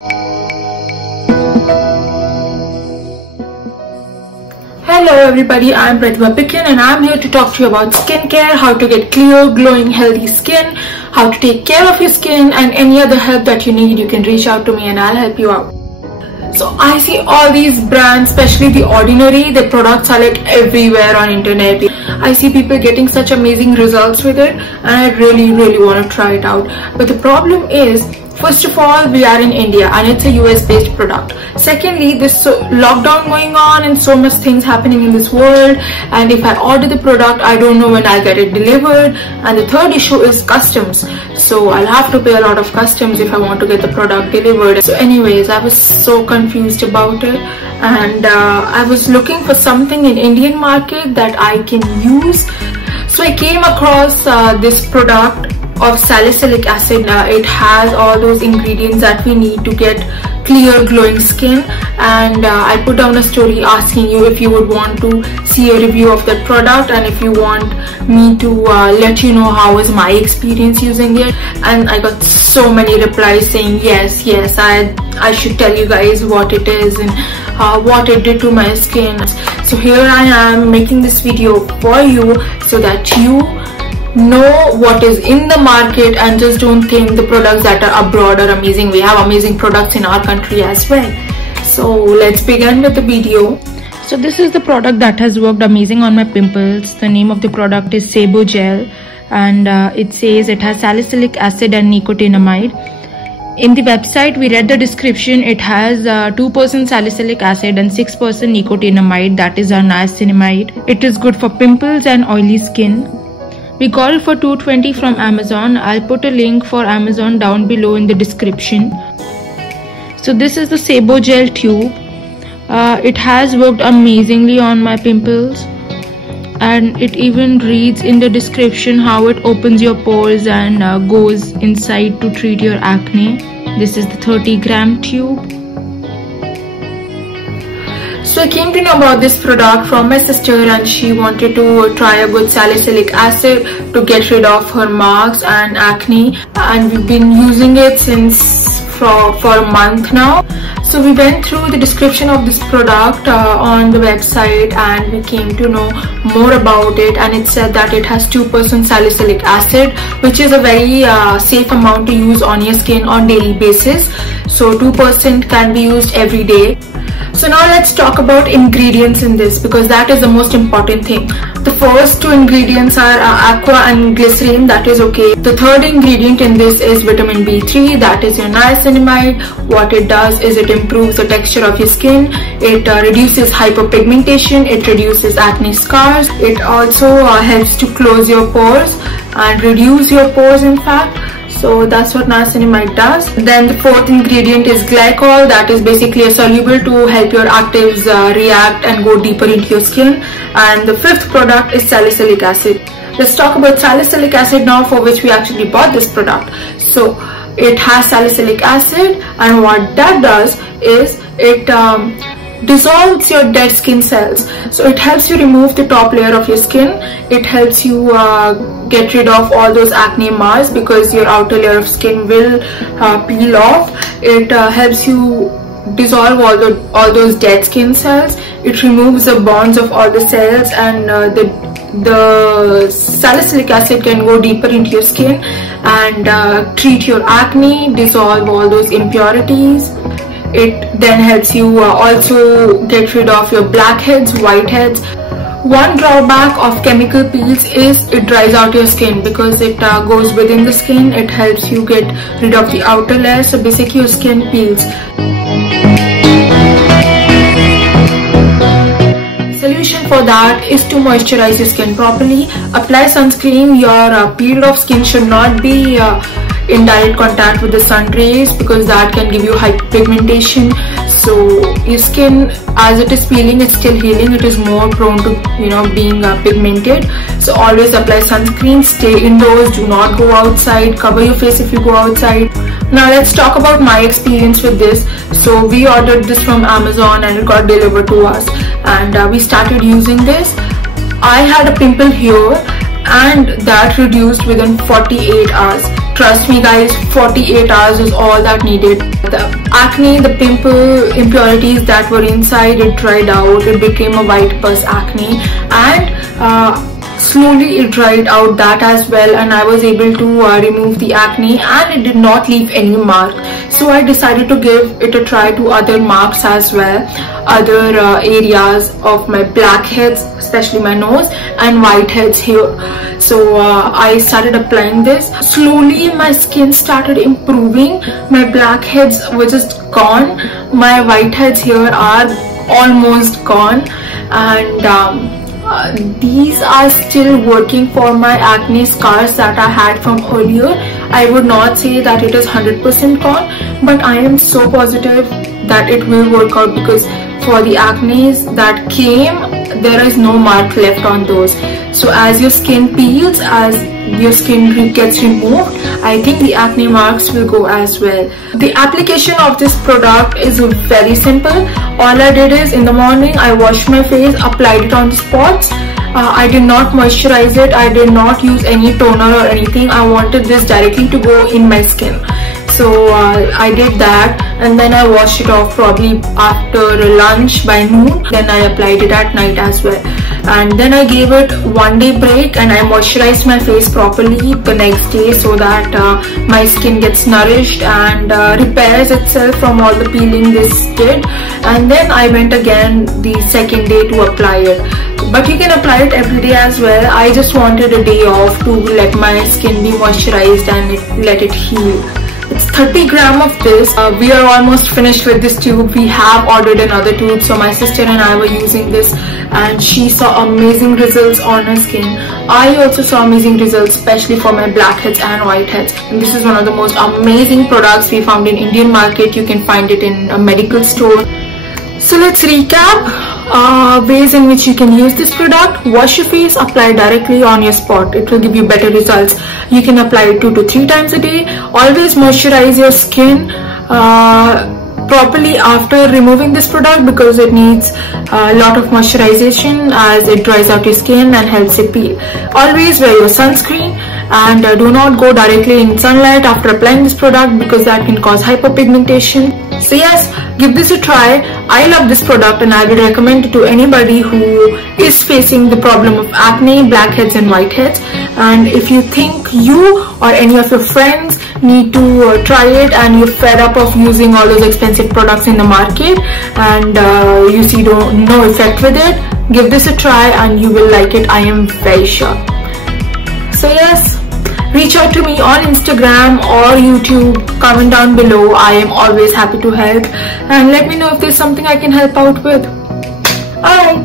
Hello everybody, I am Pratibha Pikin and I am here to talk to you about skincare, how to get clear, glowing, healthy skin, how to take care of your skin, and any other help that you need, you can reach out to me and I'll help you out. So I see all these brands, especially The Ordinary, their products are like everywhere on internet. I see people getting such amazing results with it and I really want to try it out. But the problem is, first of all, we are in India and it's a US based product. Secondly, there's lockdown going on and so much things happening in this world, and if I order the product, I don't know when I'll get it delivered. And the third issue is customs. So I'll have to pay a lot of customs if I want to get the product delivered. So anyways, I was so confused about it, and I was looking for something in Indian market that I can use. So I came across this product of salicylic acid. It has all those ingredients that we need to get clear glowing skin, and I put down a story asking you if you would want to see a review of that product and if you want me to let you know how was my experience using it. And I got so many replies saying yes, I should tell you guys what it is and what it did to my skin. So here I am making this video for you so that you know what is in the market and just don't think the products that are abroad are amazing. We have amazing products in our country as well. So let's begin with the video. So this is the product that has worked amazing on my pimples. The name of the product is Sebo Gel, and it says it has salicylic acid and nicotinamide. In the website, we read the description. It has 2% salicylic acid and 6% nicotinamide, that is our niacinamide. It is good for pimples and oily skin. We got it for $220 from Amazon. I'll put a link for Amazon down below in the description. So this is the Sebo Gel tube. It has worked amazingly on my pimples, and it even reads in the description how it opens your pores and goes inside to treat your acne. This is the 30-gram tube. So I came to know about this product from my sister, and she wanted to try a good salicylic acid to get rid of her marks and acne, and we've been using it for a month now. So we went through the description of this product on the website and we came to know more about it, and it said that it has 2% salicylic acid, which is a very safe amount to use on your skin on daily basis. So 2% can be used every day. So now let's talk about ingredients in this, because that is the most important thing. The first two ingredients are aqua and glycerin, that is okay. The third ingredient in this is vitamin B3, that is your niacinamide. What it does is it improves the texture of your skin, it reduces hyperpigmentation, it reduces acne scars, it also helps to close your pores and reduce your pores in fact. So that's what niacinamide does. Then the fourth ingredient is glycol, that is basically a soluble to help your actives react and go deeper into your skin. And the fifth product is salicylic acid. Let's talk about salicylic acid now, for which we actually bought this product. So it has salicylic acid, and what that does is it dissolves your dead skin cells. So it helps you remove the top layer of your skin. It helps you get rid of all those acne marks, because your outer layer of skin will peel off. It helps you dissolve all those dead skin cells. It removes the bonds of all the cells, and the salicylic acid can go deeper into your skin and treat your acne, dissolve all those impurities. It then helps you also get rid of your blackheads, whiteheads. One drawback of chemical peels is it dries out your skin, because it goes within the skin. It helps you get rid of the outer layer, so basically your skin peels. Solution for that is to moisturize your skin properly. Apply sunscreen. Your peeled off skin should not be in direct contact with the sun rays, because that can give you hyperpigmentation. So your skin, as it is peeling, it's still healing. It is more prone to being pigmented. So always apply sunscreen. Stay indoors. Do not go outside. Cover your face if you go outside. Now let's talk about my experience with this. So we ordered this from Amazon and it got delivered to us, and we started using this. I had a pimple here and that reduced within 48 hours. Trust me guys, 48 hours is all that needed. The acne, the pimple impurities that were inside, it dried out. It became a white pus acne, and slowly it dried out that as well, and I was able to remove the acne, and it did not leave any mark. So I decided to give it a try to other marks as well, other areas of my blackheads, especially my nose, and whiteheads here. So I started applying this. Slowly my skin started improving. My blackheads were just gone. My whiteheads here are almost gone, and these are still working for my acne scars that I had from earlier. I would not say that it is 100% gone, but I am so positive that it will work out, because for the acne that came, there is no mark left on those. So as your skin peels, as your skin gets removed, I think the acne marks will go as well. The application of this product is very simple. All I did is, in the morning I washed my face, applied it on the spots. I did not moisturize it. I did not use any toner or anything. I wanted this directly to go in my skin. So I did that, and then I washed it off probably after lunch by noon. Then I applied it at night as well, and then I gave it 1 day break, and I moisturized my face properly the next day, so that my skin gets nourished and repairs itself from all the peeling this did. And then I went again the second day to apply it. But you can apply it every day as well. I just wanted a day off to let my skin be moisturized and let it heal. It's 30 grams of this. We are almost finished with this tube. We have ordered another tube, so my sister and I were using this, and she saw amazing results on her skin. I also saw amazing results, especially for my blackheads and whiteheads. And this is one of the most amazing products we found in Indian market. You can find it in a medical store. So let's recap ways in which you can use this product. Wash your face, apply directly on your spot. It will give you better results. You can apply it 2 to 3 times a day. Always moisturize your skin properly after removing this product, because it needs a lot of moisturization as it dries out your skin and helps it peel. Always wear your sunscreen, and do not go directly in sunlight after applying this product, because that can cause hyperpigmentation. So yes, give this a try. I love this product, and I will recommend it to anybody who is facing the problem of acne, blackheads and whiteheads. And if you think you or any of your friends need to try it, and you're fed up of using all those expensive products in the market, and you see no effect with it, give this a try and you will like it. I am very sure. So yes, reach out to me on Instagram or YouTube, comment down below. I am always happy to help, and let me know if there's something I can help out with. Alright.